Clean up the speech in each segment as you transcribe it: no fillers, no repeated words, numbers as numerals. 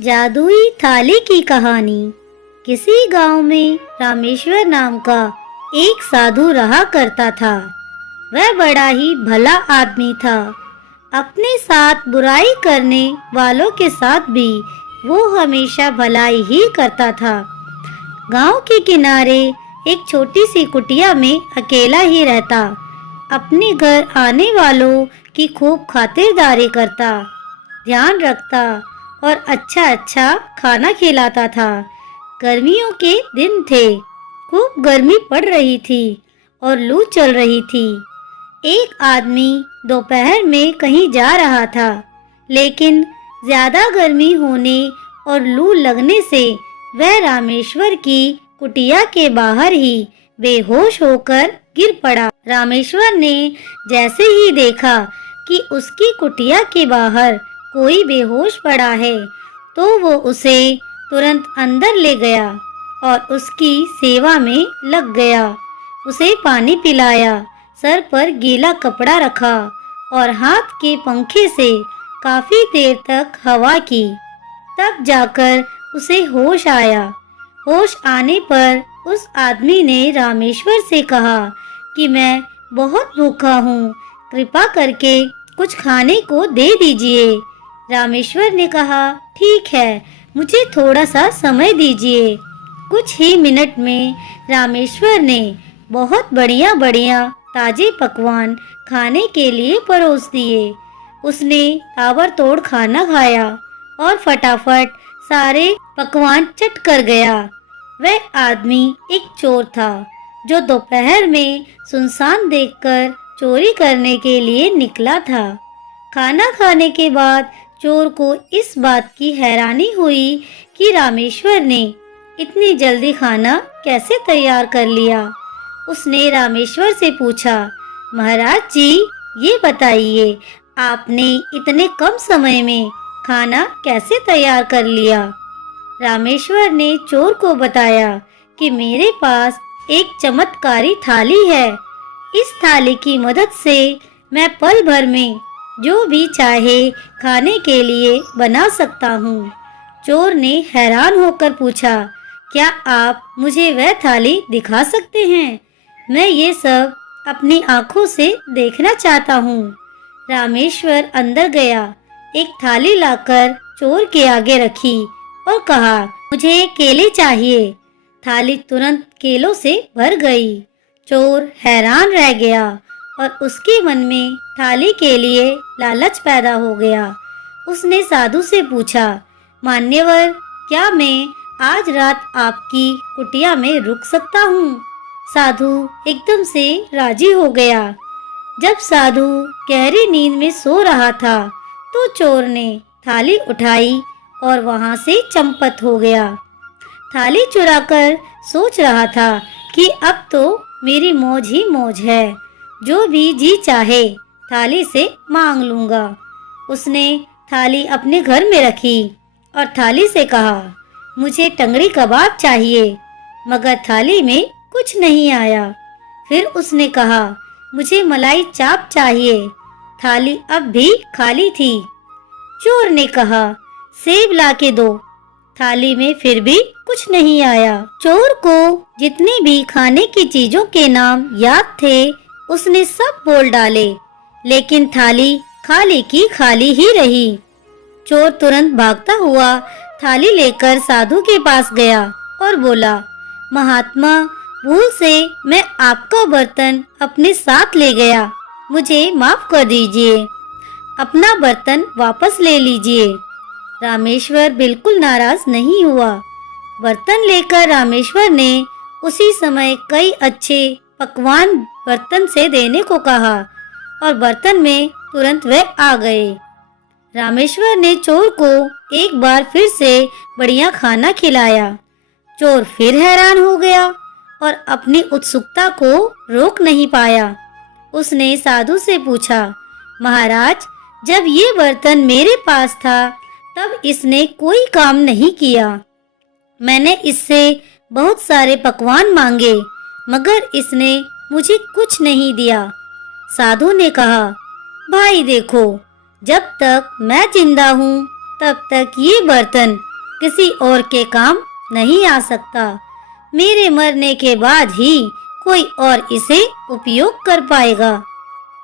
जादुई थाली की कहानी। किसी गांव में रामेश्वर नाम का एक साधु रहा करता था। वह बड़ा ही भला आदमी था। अपने साथ बुराई करने वालों के साथ भी वो हमेशा भलाई ही करता था। गांव के किनारे एक छोटी सी कुटिया में अकेला ही रहता। अपने घर आने वालों की खूब खातिरदारी करता, ध्यान रखता और अच्छा अच्छा खाना खिलाता था। गर्मियों के दिन थे, खूब गर्मी पड़ रही थी और लू चल रही थी। एक आदमी दोपहर में कहीं जा रहा था, लेकिन ज्यादा गर्मी होने और लू लगने से वह रामेश्वर की कुटिया के बाहर ही बेहोश होकर गिर पड़ा। रामेश्वर ने जैसे ही देखा कि उसकी कुटिया के बाहर कोई बेहोश पड़ा है, तो वो उसे तुरंत अंदर ले गया और उसकी सेवा में लग गया। उसे पानी पिलाया, सर पर गीला कपड़ा रखा और हाथ के पंखे से काफी देर तक हवा की। तब जाकर उसे होश आया। होश आने पर उस आदमी ने रामेश्वर से कहा कि मैं बहुत भूखा हूँ, कृपा करके कुछ खाने को दे दीजिए। रामेश्वर ने कहा, ठीक है, मुझे थोड़ा सा समय दीजिए। कुछ ही मिनट में रामेश्वर ने बहुत बढ़िया बढ़िया ताजे पकवान खाने के लिए परोस दिए। उसने ताबड़तोड़ खाना खाया और फटाफट सारे पकवान चट कर गया। वह आदमी एक चोर था, जो दोपहर में सुनसान देखकर चोरी करने के लिए निकला था। खाना खाने के बाद चोर को इस बात की हैरानी हुई कि रामेश्वर ने इतनी जल्दी खाना कैसे तैयार कर लिया। उसने रामेश्वर से पूछा, महाराज जी, ये बताइए, आपने इतने कम समय में खाना कैसे तैयार कर लिया। रामेश्वर ने चोर को बताया कि मेरे पास एक चमत्कारी थाली है। इस थाली की मदद से मैं पल भर में जो भी चाहे खाने के लिए बना सकता हूँ। चोर ने हैरान होकर पूछा, क्या आप मुझे वह थाली दिखा सकते हैं? मैं ये सब अपनी आंखों से देखना चाहता हूँ। रामेश्वर अंदर गया, एक थाली लाकर चोर के आगे रखी और कहा, मुझे केले चाहिए। थाली तुरंत केलों से भर गई। चोर हैरान रह गया और उसके मन में थाली के लिए लालच पैदा हो गया। उसने साधु से पूछा, मान्यवर, क्या मैं आज रात आपकी कुटिया में रुक सकता हूँ? साधु एकदम से राजी हो गया। जब साधु गहरी नींद में सो रहा था, तो चोर ने थाली उठाई और वहां से चंपत हो गया। थाली चुराकर सोच रहा था कि अब तो मेरी मौज ही मौज है, जो भी जी चाहे थाली से मांग लूंगा। उसने थाली अपने घर में रखी और थाली से कहा, मुझे टंगड़ी कबाब चाहिए, मगर थाली में कुछ नहीं आया। फिर उसने कहा, मुझे मलाई चाप चाहिए। थाली अब भी खाली थी। चोर ने कहा, सेब ला के दो। थाली में फिर भी कुछ नहीं आया। चोर को जितनी भी खाने की चीजों के नाम याद थे, उसने सब बोल डाले, लेकिन थाली खाली की खाली ही रही। चोर तुरंत भागता हुआ थाली लेकर साधु के पास गया और बोला, महात्मा, भूल से मैं आपका बर्तन अपने साथ ले गया, मुझे माफ कर दीजिए, अपना बर्तन वापस ले लीजिए। रामेश्वर बिल्कुल नाराज नहीं हुआ। बर्तन लेकर रामेश्वर ने उसी समय कई अच्छे पकवान बर्तन से देने को कहा और बर्तन में तुरंत वह आ गए। रामेश्वर ने चोर को एक बार फिर से बढ़िया खाना खिलाया। चोर फिर हैरान हो गया और अपनी उत्सुकता को रोक नहीं पाया। उसने साधु से पूछा, महाराज, जब ये बर्तन मेरे पास था, तब इसने कोई काम नहीं किया। मैंने इससे बहुत सारे पकवान मांगे, मगर इसने मुझे कुछ नहीं दिया। साधु ने कहा, भाई देखो, जब तक मैं जिंदा हूँ, तब तक ये बर्तन किसी और के काम नहीं आ सकता। मेरे मरने के बाद ही कोई और इसे उपयोग कर पाएगा।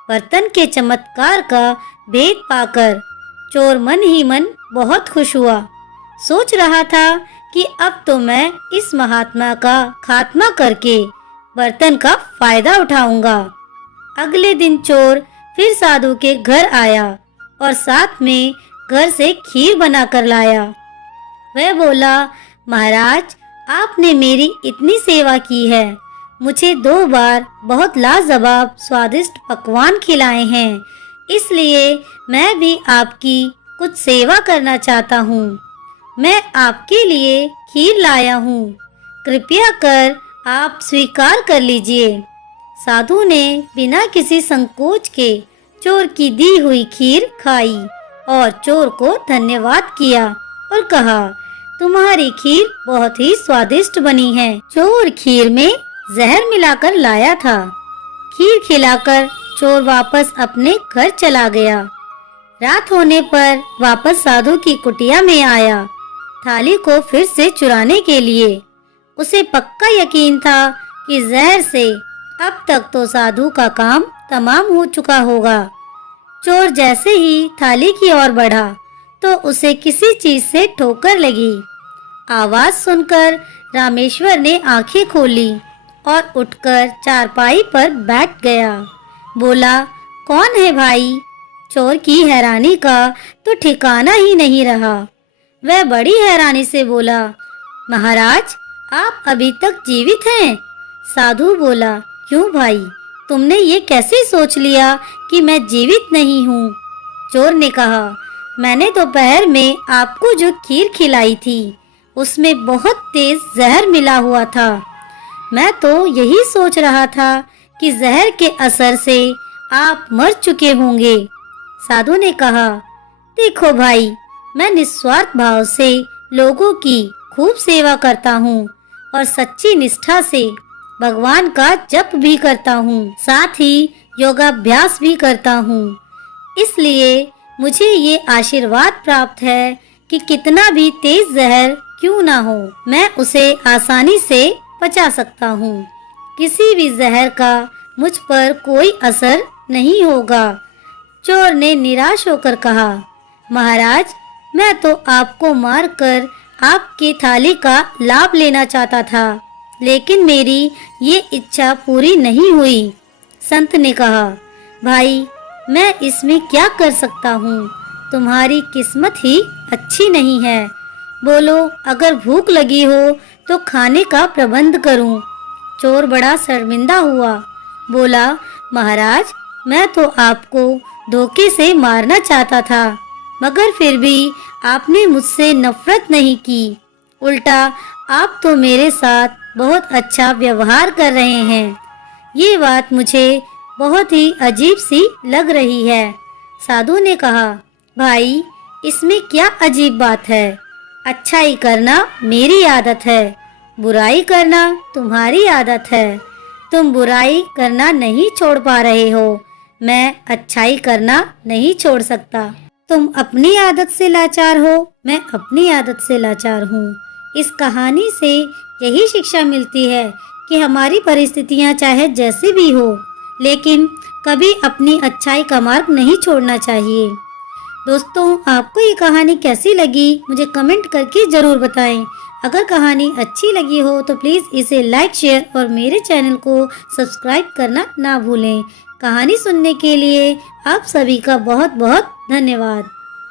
बर्तन के चमत्कार का भेद पाकर चोर मन ही मन बहुत खुश हुआ। सोच रहा था कि अब तो मैं इस महात्मा का खात्मा करके बर्तन का फायदा उठाऊंगा। अगले दिन चोर फिर साधु के घर आया और साथ में घर से खीर बनाकर लाया। वह बोला, महाराज, आपने मेरी इतनी सेवा की है, मुझे 2 बार बहुत लाजवाब स्वादिष्ट पकवान खिलाए हैं, इसलिए मैं भी आपकी कुछ सेवा करना चाहता हूँ। मैं आपके लिए खीर लाया हूँ, कृपया कर आप स्वीकार कर लीजिए। साधु ने बिना किसी संकोच के चोर की दी हुई खीर खाई और चोर को धन्यवाद किया और कहा, तुम्हारी खीर बहुत ही स्वादिष्ट बनी है। चोर खीर में जहर मिलाकर लाया था। खीर खिलाकर चोर वापस अपने घर चला गया। रात होने पर वापस साधु की कुटिया में आया, थाली को फिर से चुराने के लिए। उसे पक्का यकीन था कि जहर से अब तक तो साधु का काम तमाम हो चुका होगा। चोर जैसे ही थाली की ओर बढ़ा तो उसे किसी चीज से ठोकर लगी। आवाज सुनकर रामेश्वर ने आंखें खोली और उठकर चारपाई पर बैठ गया। बोला, कौन है भाई? चोर की हैरानी का तो ठिकाना ही नहीं रहा। वह बड़ी हैरानी से बोला, महाराज, आप अभी तक जीवित हैं? साधु बोला, क्यों भाई, तुमने ये कैसे सोच लिया कि मैं जीवित नहीं हूँ? चोर ने कहा, मैंने दोपहर में आपको जो खीर खिलाई थी उसमें बहुत तेज जहर मिला हुआ था। मैं तो यही सोच रहा था कि जहर के असर से आप मर चुके होंगे। साधु ने कहा, देखो भाई, मैं निस्वार्थ भाव से लोगों की खूब सेवा करता हूँ और सच्ची निष्ठा से भगवान का जप भी करता हूँ, साथ ही योगाभ्यास भी करता हूँ। इसलिए मुझे ये आशीर्वाद प्राप्त है कि कितना भी तेज जहर क्यों ना हो, मैं उसे आसानी से पचा सकता हूँ। किसी भी जहर का मुझ पर कोई असर नहीं होगा। चोर ने निराश होकर कहा, महाराज, मैं तो आपको मारकर आपकी थाली का लाभ लेना चाहता था, लेकिन मेरी ये इच्छा पूरी नहीं हुई। संत ने कहा, भाई, मैं इसमें क्या कर सकता हूँ? तुम्हारी किस्मत ही अच्छी नहीं है। बोलो, अगर भूख लगी हो तो खाने का प्रबंध करूँ। चोर बड़ा शर्मिंदा हुआ। बोला, महाराज, मैं तो आपको धोखे से मारना चाहता था, मगर फिर भी आपने मुझसे नफरत नहीं की। उल्टा आप तो मेरे साथ बहुत अच्छा व्यवहार कर रहे हैं। ये बात मुझे बहुत ही अजीब सी लग रही है। साधु ने कहा, भाई, इसमें क्या अजीब बात है? अच्छाई करना मेरी आदत है, बुराई करना तुम्हारी आदत है। तुम बुराई करना नहीं छोड़ पा रहे हो, मैं अच्छाई करना नहीं छोड़ सकता। तुम अपनी आदत से लाचार हो, मैं अपनी आदत से लाचार हूँ। इस कहानी से यही शिक्षा मिलती है कि हमारी परिस्थितियाँ चाहे जैसी भी हो, लेकिन कभी अपनी अच्छाई का मार्ग नहीं छोड़ना चाहिए। दोस्तों, आपको ये कहानी कैसी लगी मुझे कमेंट करके ज़रूर बताएं। अगर कहानी अच्छी लगी हो तो प्लीज़ इसे लाइक, शेयर और मेरे चैनल को सब्सक्राइब करना ना भूलें। कहानी सुनने के लिए आप सभी का बहुत बहुत धन्यवाद।